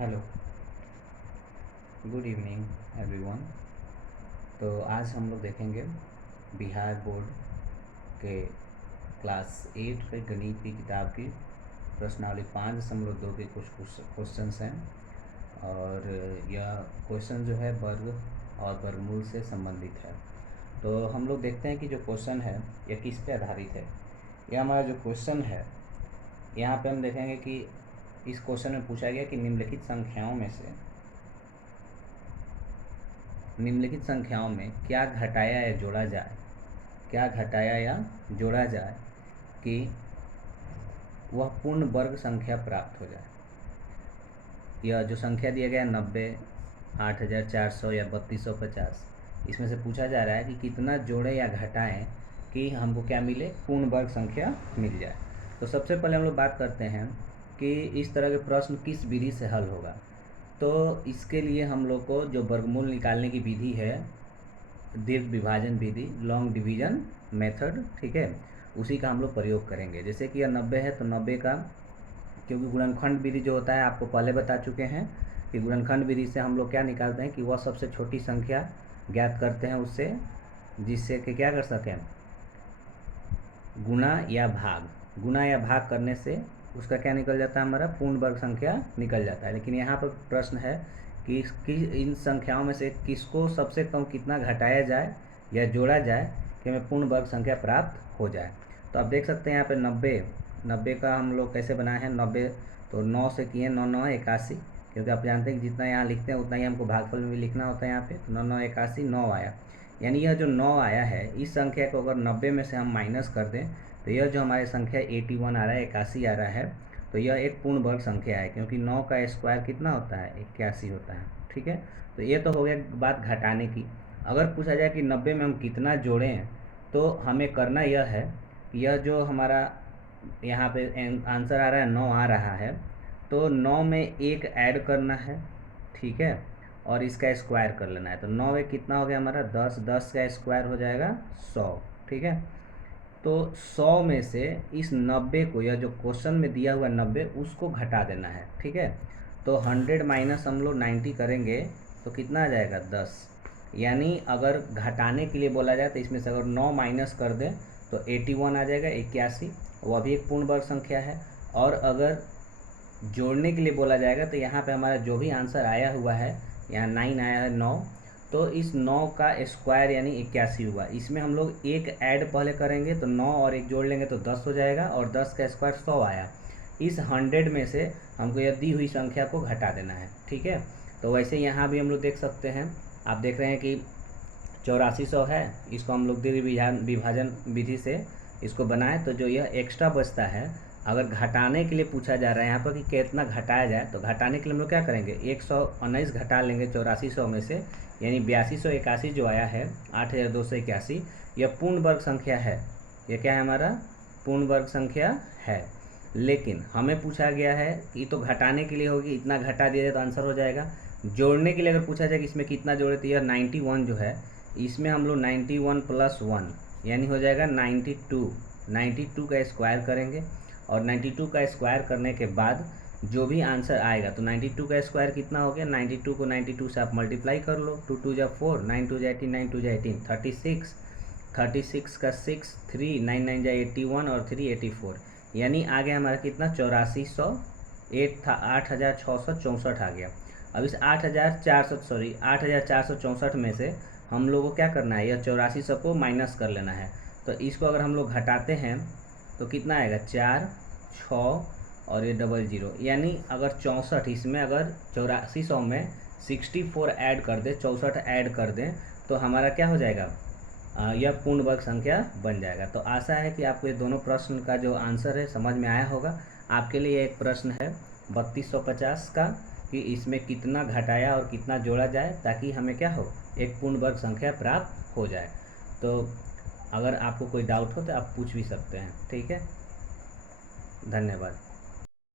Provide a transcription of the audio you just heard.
Hello, good evening everyone. तो आज हम लोग देखेंगे बिहार बोर्ड के क्लास 8 के गणित की किताब की प्रश्नावली 5.2 के कुछ क्वेश्चंस हैं। और यह क्वेश्चन जो है वर्ग और वर्गमूल से संबंधित है। तो हम लोग देखते हैं कि जो क्वेश्चन है यह किस पे आधारित है। यह हमारा जो क्वेश्चन है, यहाँ पे हम देखेंगे कि इस क्वेश्चन में पूछा गया कि निम्नलिखित संख्याओं में क्या घटाया या जोड़ा जाए कि वह पूर्ण वर्ग संख्या प्राप्त हो जाए। यह जो संख्या दिया गया 90, 8400 या 3250, इसमें से पूछा जा रहा है कि कितना जोड़े या घटाएं कि हमको क्या मिले, पूर्ण वर्ग संख्या मिल जाए। तो सबसे पहले हम लोग बात करते हैं कि इस तरह के प्रश्न किस विधि से हल होगा। तो इसके लिए हम लोग को जो वर्गमूल निकालने की विधि है, दीर्घ विभाजन विधि, लॉन्ग डिवीजन मेथड, ठीक है, उसी का हम लोग प्रयोग करेंगे। जैसे कि यह 90 है तो 90 का, क्योंकि गुणनखंड विधि जो होता है आपको पहले बता चुके हैं कि गुणनखंड विधि से हम लोग क्या निकालते हैं कि वह सबसे छोटी संख्या ज्ञात करते हैं उससे, जिससे कि क्या कर सकें, गुणा या भाग करने से उसका क्या निकल जाता है, हमारा पूर्ण वर्ग संख्या निकल जाता है। लेकिन यहाँ पर प्रश्न है कि इन संख्याओं में से किसको सबसे कम कितना घटाया जाए या जोड़ा जाए कि हमें पूर्ण वर्ग संख्या प्राप्त हो जाए। तो आप देख सकते हैं यहाँ पे 90 का हम लोग कैसे बनाए हैं। 90 तो 9 से किए, 9 9 81, क्योंकि आप जानते हैं कि जितना यहाँ लिखते हैं उतना ही हमको भागफल में भी लिखना होता है। यहाँ पे 9 9 81, 9 आया, यानी यह जो 9 आया है, इस संख्या को अगर 90 में से हम माइनस कर दें तो यह जो हमारी संख्या 81 आ रहा है, 81 आ रहा है, तो यह एक पूर्ण वर्ग संख्या है, क्योंकि 9 का स्क्वायर कितना होता है, 81 होता है। ठीक है, तो ये तो हो गया बात घटाने की। अगर पूछा जाए कि 90 में हम कितना जोड़ें, तो हमें करना यह है, यह जो हमारा यहाँ पे आंसर आ रहा है 9 आ रहा है, तो 9 में एक ऐड करना है, ठीक है, और इसका स्क्वायर कर लेना है। तो 9 में कितना हो गया हमारा 10, 10 का स्क्वायर हो जाएगा 100, ठीक है। तो 100 में से इस 90 को, यह जो क्वेश्चन में दिया हुआ 90, उसको घटा देना है, ठीक है। तो 100 माइनस हम लोग 90 करेंगे तो कितना आ जाएगा 10, यानी अगर घटाने के लिए बोला जाए तो इसमें से अगर 9 माइनस कर दें तो 81 आ जाएगा, 81, वह भी एक पूर्ण वर्ग संख्या है। और अगर जोड़ने के लिए बोला जाएगा तो यहाँ पे हमारा जो भी आंसर आया हुआ है, यहाँ 9 आया है, 9, तो इस 9 का स्क्वायर यानी 81 हुआ। इसमें हम लोग एक ऐड पहले करेंगे तो 9 और एक जोड़ लेंगे तो 10 हो जाएगा, और 10 का स्क्वायर 100 आया। इस 100 में से हमको यह दी हुई संख्या को घटा देना है, ठीक है। तो वैसे यहाँ भी हम लोग देख सकते हैं, आप देख रहे हैं कि 8400 है, इसको हम लोग दीर्घ विभाजन विधि से इसको बनाए, तो जो यह एक्स्ट्रा बचता है, अगर घटाने के लिए पूछा जा रहा है यहाँ पर कि कितना घटाया जाए, तो घटाने के लिए हम लोग क्या करेंगे, 119 घटा लेंगे 8400 में से, यानी 8281 जो आया है, 8281, यह पूर्ण वर्ग संख्या है। यह क्या है, हमारा पूर्ण वर्ग संख्या है। लेकिन हमें पूछा गया है कि तो घटाने के लिए होगी, इतना घटा दिया जाए तो आंसर हो जाएगा। जोड़ने के लिए अगर पूछा जाए कि इसमें कितना जोड़े, तो यह 91 जो है, इसमें हम लोग 91 प्लस 1 यानी हो जाएगा 92 का स्क्वायर करेंगे, और 92 का स्क्वायर करने के बाद जो भी आंसर आएगा, तो 92 का स्क्वायर कितना हो गया, 92 को 92 से आप मल्टीप्लाई कर लो, 2 2 जा 4, 9 2 जा 18, 9 2 जा 18, 36 का 6, 3 9 9 जा 81 और 3 84, यानी आ गया हमारा कितना 8408 था, 8664 आ गया। अब इस 8464 में से हम लोगों को क्या करना है, यह 8400 को माइनस कर लेना है। तो इसको अगर हम लोग घटाते हैं तो कितना आएगा, 4 6 और ये 00, यानी अगर 64, इसमें अगर 8400 में 64 ऐड कर दें, 64 ऐड कर दें, तो हमारा क्या हो जाएगा, यह पूर्ण वर्ग संख्या बन जाएगा। तो आशा है कि आपको ये दोनों प्रश्न का जो आंसर है समझ में आया होगा। आपके लिए एक प्रश्न है 3250 का, कि इसमें कितना घटाया और कितना जोड़ा जाए ताकि हमें क्या हो, एक पूर्ण वर्ग संख्या प्राप्त हो जाए। तो अगर आपको कोई डाउट हो तो आप पूछ भी सकते हैं, ठीक है। धन्यवाद।